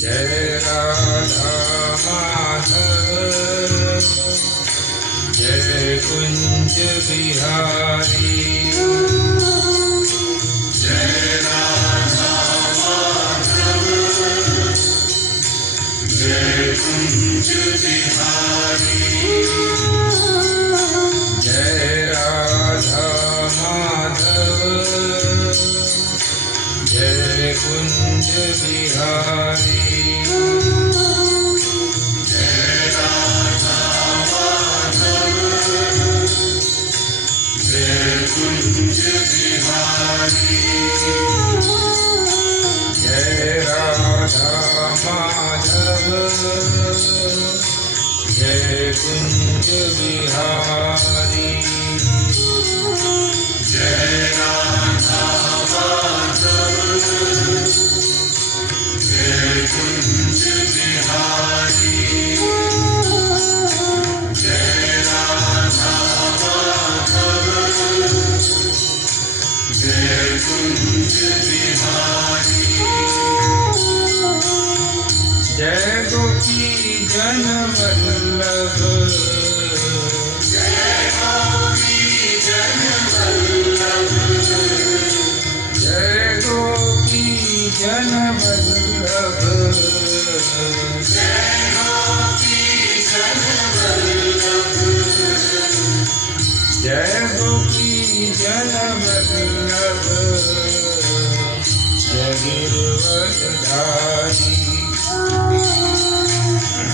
जय राधा माधव जय कुंज बिहारी जय राधा माधव जय कुंज बिहारी जय राधा माधव जय कुंज बिहारी जय राधा माधव जय कुंज बिहारी जय राधा माधव जय कुंज बिहारी जय राधा माधव जय कुंज बिहारी जय राधा माधव जय कुंज बिहारी जय गोपी जन वल्लभ जय गोपी जन वल्लभ जय गोपी जन वल्लभ जय गोपी जन वल्लभ जय गोपी जन वल्लभ जय गिरवरधारी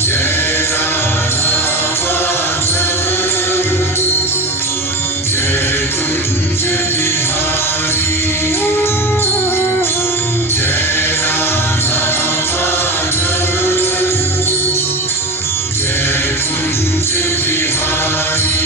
जय राधा माधव जय कुंज बिहारी जय राधा माधव जय कुंज बिहारी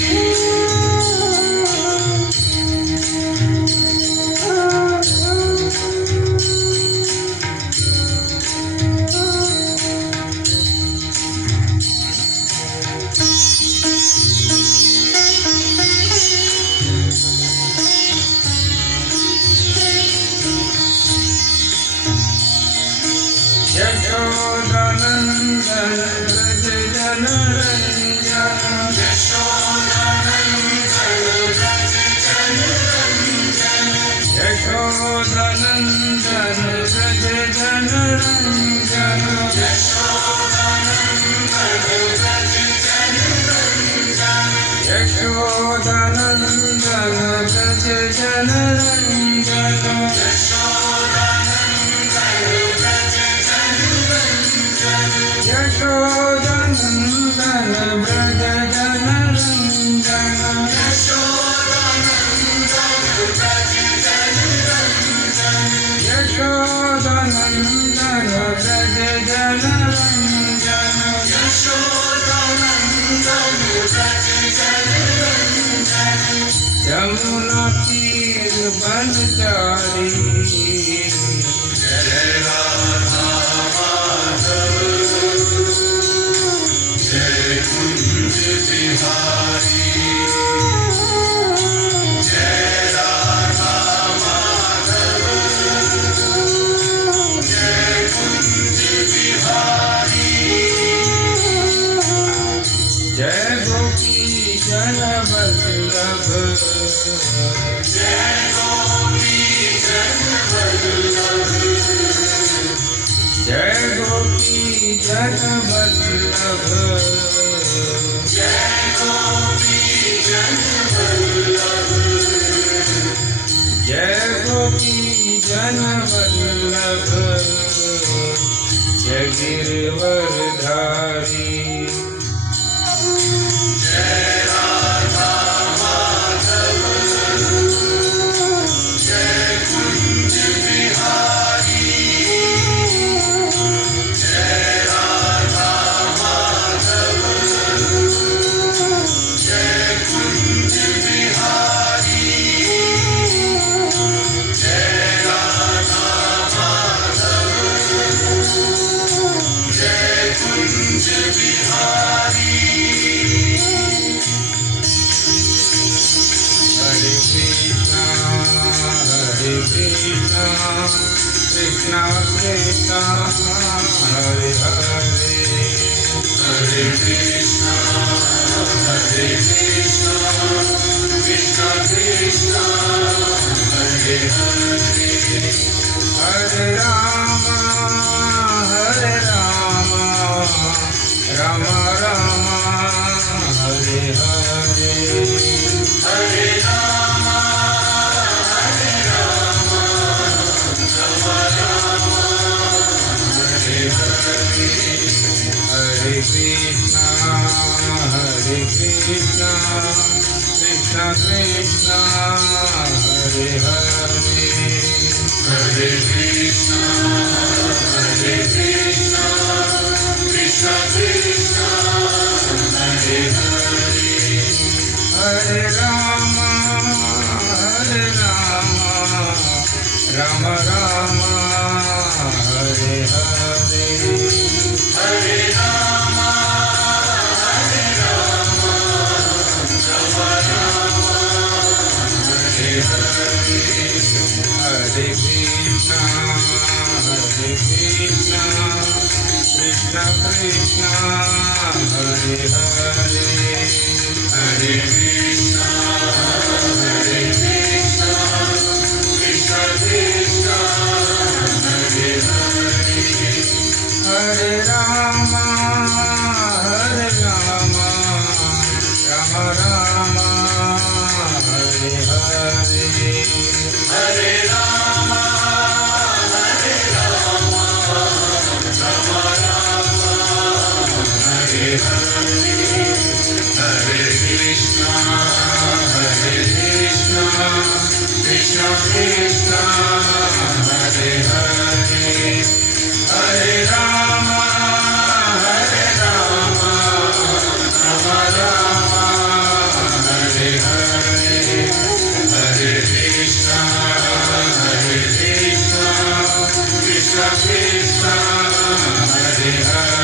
यशोदानंदन व्रज जन रंजन यशोदानंदन व्रज जन रंजन यशोदानंदन व्रज जन रंजन यशोदानंदन व्रज जन रंजन यशोदानंदन व्रज जन रंजन यशोदानंदन व्रज जन रंजन यशोदानंदन व्रज जन रंजन यशोदानंदन व्रज जन रंजन यमुना तीर बनचारी जय राधा माधव जय कुंज बिहारी जय राधा माधव जय कुंज बिहारी जय गोपी जन वल्लभ जय गोपी जन वल्लभ जय गोपी जन वल्लभ जय गोपी जन वल्लभ जय गोपी जन वल्लभ जय गिरवरधारी जय राधा माधव जय कुंज बिहारी जय राधा माधव जय कुंज बिहारी जय राधा माधव जय Kunj Bihari Krishna Krishna Hare Hare Hare Krishna, Hare Krishna, Krishna Krishna, Hare Hare. Hare Rama Rama Rama Hare Hare Hare Rama, Hare Rama, Rama Rama, Hare Hare. Hare Krishna Krishna Krishna Hare Hare Hare Krishna, Hare Krishna, Krishna Krishna, Hare Hare. Hare Rama Rama Rama Hare Hare Hare Rama, Hare Rama, Rama Rama, Hare Hare. Hare Krishna Krishna Krishna Hare Hare Hare Krishna, Hare Krishna, Krishna Krishna, Hare Hare. Hare Rama Rama Rama Hare Hare Hare Rama, Hare Rama, Rama Rama, Hare Hare. Hare Krishna, Krishna Krishna, Hare Hare. Hare Rama, Rama Rama, Hare Hare. Hare Krishna, Krishna Krishna, Hare Hare.